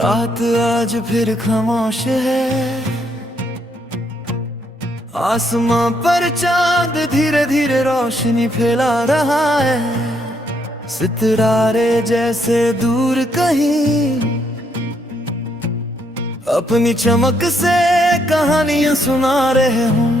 रात आज फिर खामोश है, आसमां पर चांद धीरे धीरे रोशनी फैला रहा है। सितारे जैसे दूर कहीं अपनी चमक से कहानियां सुना रहे हूँ।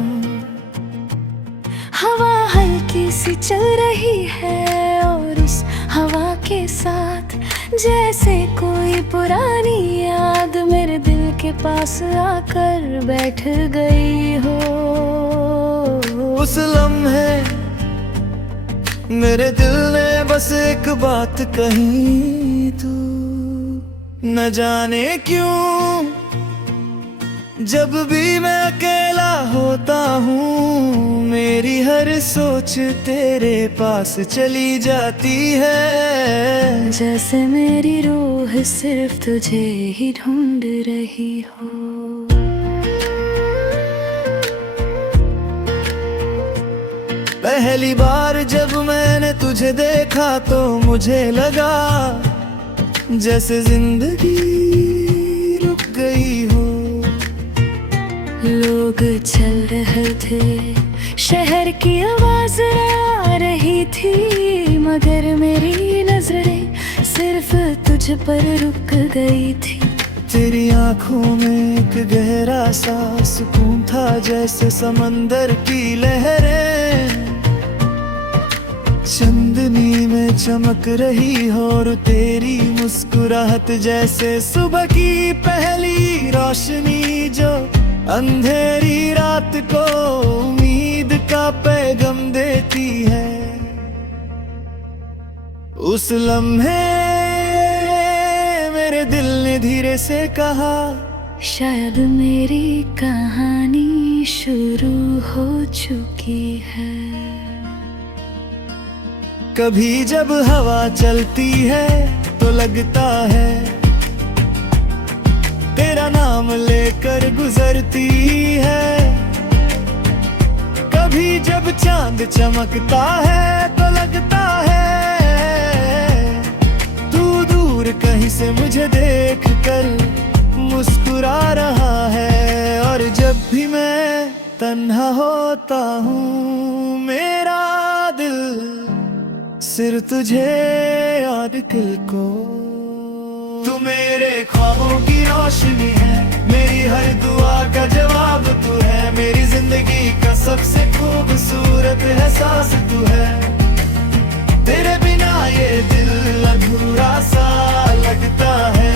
हवा हल्की सी चल रही है और उस हवा के साथ जैसे कोई पुरानी याद मेरे दिल के पास आकर बैठ गई हो। उस लम्हे मेरे दिल ने बस एक बात कही, तू न जाने क्यों जब भी मैं अकेला होता हूँ मेरी हर सोच तेरे पास चली जाती है। जैसे मेरी रूह सिर्फ तुझे ही ढूंढ रही हो। पहली बार जब मैंने तुझे देखा तो मुझे लगा जैसे जिंदगी रुक गई हो। लोग चल रहे थे, शहर की आवाज आ रही थी, मगर मेरी नजरें सिर्फ तुझ पर रुक गई थी। तेरी आंखों में एक गहरा सा सुकून था, जैसे समंदर की लहरें चांदनी में चमक रही हो, और तेरी मुस्कुराहट जैसे सुबह की पहली रोशनी जो अंधेरी रात को उम्मीद का पैगाम देती है। उस लम्हे मेरे दिल ने धीरे से कहा, शायद मेरी कहानी शुरू हो चुकी है। कभी जब हवा चलती है तो लगता है तेरा नाम लेकर गुजरती है। कभी जब चांद चमकता है तो लगता है तू दूर कहीं से मुझे देख कर मुस्कुरा रहा है। और जब भी मैं तन्हा होता हूँ मेरा दिल सिर्फ तुझे याद दिल को। तू मेरे ख्वाबों की रोशनी है, मेरी हर दुआ का जवाब तू है, मेरी जिंदगी का सबसे खूबसूरत एहसास तू है। तेरे बिना ये दिल अधूरा सा लगता है,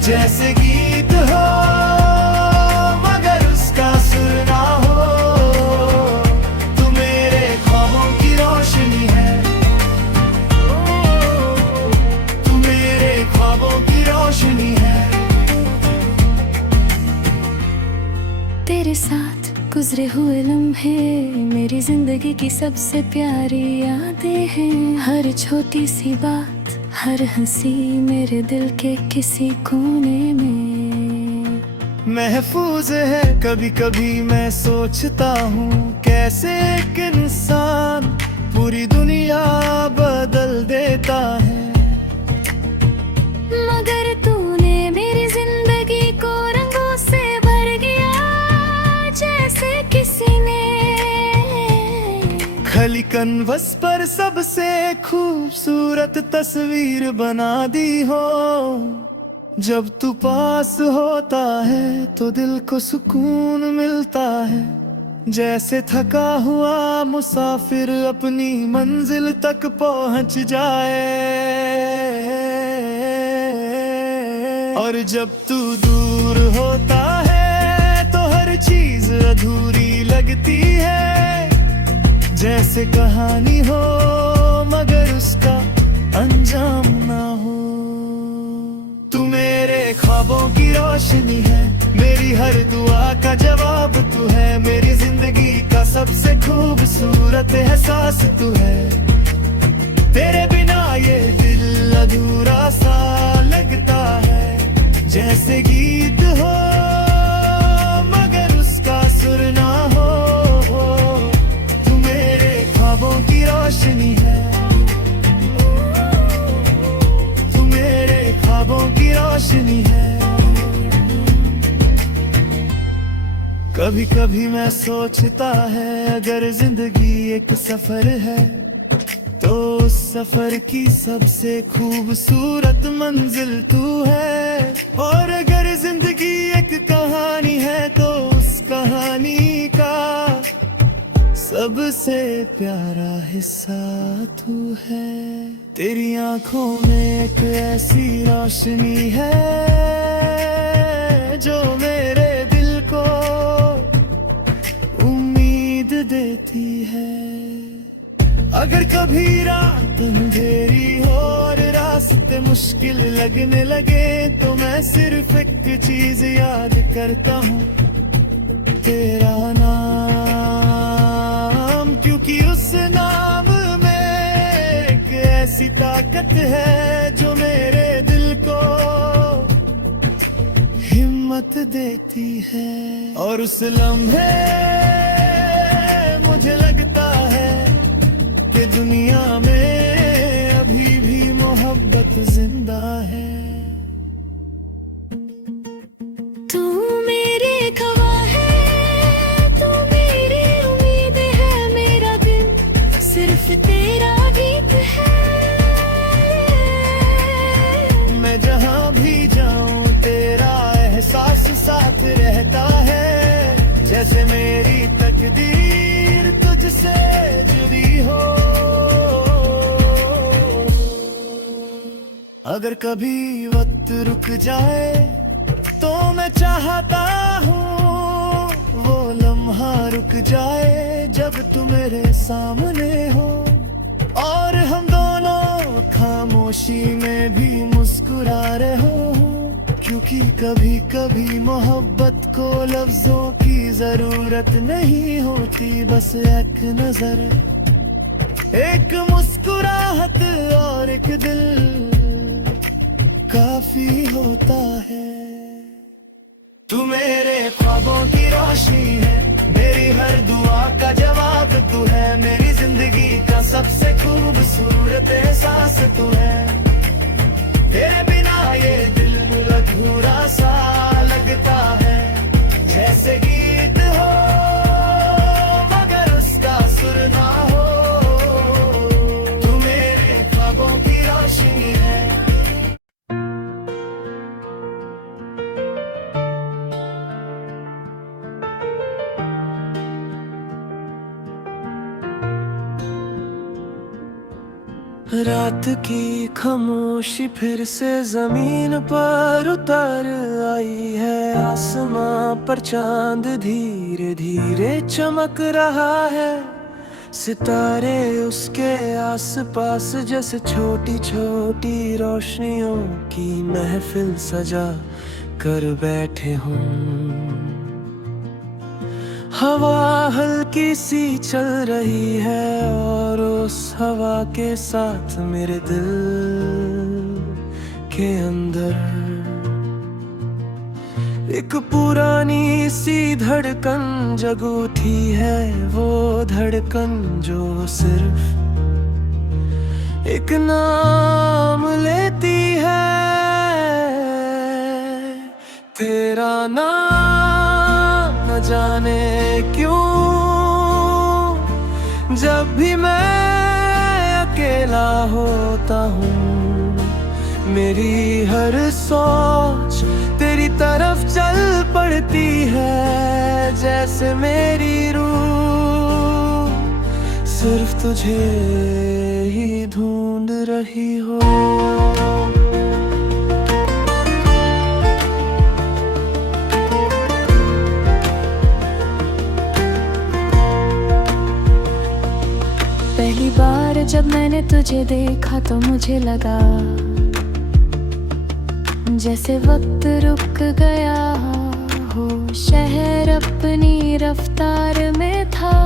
जैसे गीत हो मगर उसका सुर ना हो। तू मेरे ख्वाबों की रोशनी है, तू मेरे ख्वाबों की रोशनी है। तेरे साथ गुजरे हुए लम्हे मेरी जिंदगी की सबसे प्यारी यादें हैं। हर छोटी सी बात, हर हंसी मेरे दिल के किसी कोने में महफूज है। कभी कभी मैं सोचता हूँ कैसे एक इंसान पूरी दुनिया बदल देता है। मगर तूने मेरी जिंदगी को रंगों से भर दिया, जैसे किसी ने खाली कन्वस पर सबसे खूबसूरत तस्वीर बना दी हो। जब तू पास होता है तो दिल को सुकून मिलता है, जैसे थका हुआ मुसाफिर अपनी मंजिल तक पहुंच जाए। और जब तू दूर होता है तो हर चीज अधूरी लगती है, जैसे कहानी हो मगर उसका अंजाम ना हो। तू मेरे ख्वाबों की रोशनी है, मेरी हर दुआ का जवाब तू है, मेरी जिंदगी का सबसे खूबसूरत एहसास तू है। तेरे बिना ये दिल अधूरा सा लगता है, जैसे गीत हो मगर उसका सुर ना हो। तू मेरे ख्वाबों की रोशनी है, तू मेरे ख्वाबों की रोशनी है। कभी कभी मैं सोचता है अगर जिंदगी एक सफर है तो उस सफर की सबसे खूबसूरत मंजिल तू है। और अगर जिंदगी एक कहानी है तो उस कहानी का सबसे प्यारा हिस्सा तू है। तेरी आंखों में एक ऐसी रोशनी है जो मेरे दिल को उम्मीद देती है। अगर कभी रात अंधेरी हो और रास्ते मुश्किल लगने लगे तो मैं सिर्फ एक चीज याद करता हूँ, तेरा नाम। क्योंकि उस नाम में एक ऐसी ताकत है जो मेरे दिल को हिम्मत देती है। और उस लम्हे मुझे लगता है कि दुनिया में अभी भी मोहब्बत जिंदा है। तू मेरी गवाह है, तू मेरी उम्मीद है, मेरा दिल सिर्फ तेरा गीत है। मैं जहाँ भी जाऊँ तेरा एहसास साथ रहता है, जैसे मेरी तकदीर तुझसे जुड़ी हो। अगर कभी वक्त रुक जाए तो मैं चाहता हूँ वो लम्हा रुक जाए जब तू मेरे सामने हो और हम दोनों खामोशी में भी मुस्कुरा रहे हो। क्योंकि कभी कभी मोहब्बत को लफ्जों की जरूरत नहीं होती, बस एक नजर, एक मुस्कुराहट और एक दिल काफी होता है। तू मेरे ख्वाबों की रोशनी है, मेरी हर दुआ का जवाब तू है, मेरी जिंदगी का सबसे खूबसूरत एहसास तू है। तेरे बिना ये दिल अधूरा सा लगता है, जैसे गीत हो मगर उसका सुर ना हो। तू मेरे ख्वाबों की रोशनी है। रात की खामोशी फिर से जमीन पर उतर आई है, आसमां पर चांद धीरे धीरे चमक रहा है। सितारे उसके आसपास जैसे छोटी छोटी रोशनियों की महफिल सजा कर बैठे हों। हवा हल्की सी चल रही है और उस हवा के साथ मेरे दिल के अंदर एक पुरानी सी धड़कन जग उठी है। वो धड़कन जो सिर्फ एक नाम लेती है, तेरा नाम। न जाने क्यों जब भी मैं अकेला होता हूँ, मेरी हर सोच तेरी तरफ चल पड़ती है। जैसे मेरी रूह सिर्फ तुझे ही ढूंढ रही हो। पहली बार जब मैंने तुझे देखा तो मुझे लगा जैसे वक्त रुक गया हो, शहर अपनी रफ्तार में था।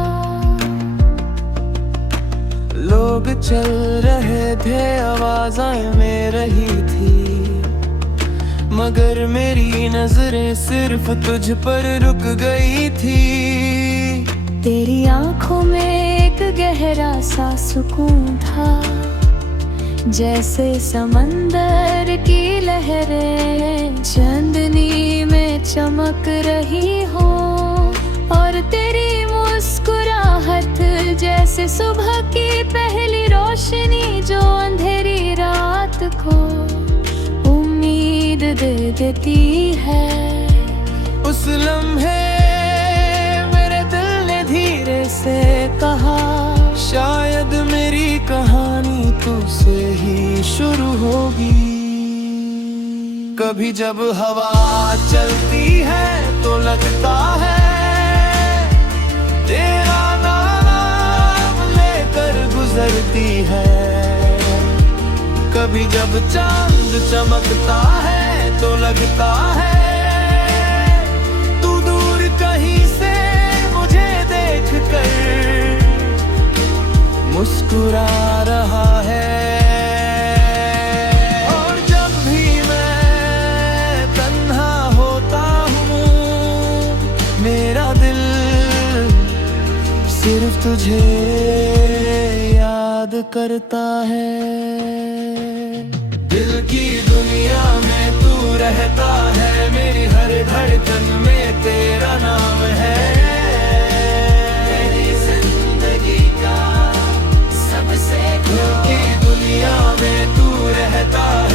लोग चल रहे थे, आवाज़ें में रही थी, मगर मेरी नजरें सिर्फ तुझ पर रुक गई थी। तेरी आंखों में एक गहरा सा सुकून था, जैसे समंदर की लहरें चांदनी में चमक रही हो। और तेरी मुस्कुराहट जैसे सुबह की पहली रोशनी जो अंधेरी रात को उम्मीद दे देती है। उस लम्हे मेरे दिल ने धीरे से कहा, शायद मेरी कहानी तुझसे ही शुरू होगी। कभी जब हवा चलती है तो लगता है तेरा नाम लेकर गुजरती है। कभी जब चांद चमकता है तो लगता है तू दूर कहीं से मुझे देख कर मुस्कुरा रहा है। और जब भी मैं तन्हा होता हूँ मेरा दिल सिर्फ तुझे याद करता है। दिल की दुनिया में तू रहता है, मेरी हर धड़कन में तेरा नाम है। मेरी जिंदगी का सबसे दिल की दुनिया में तू रहता है।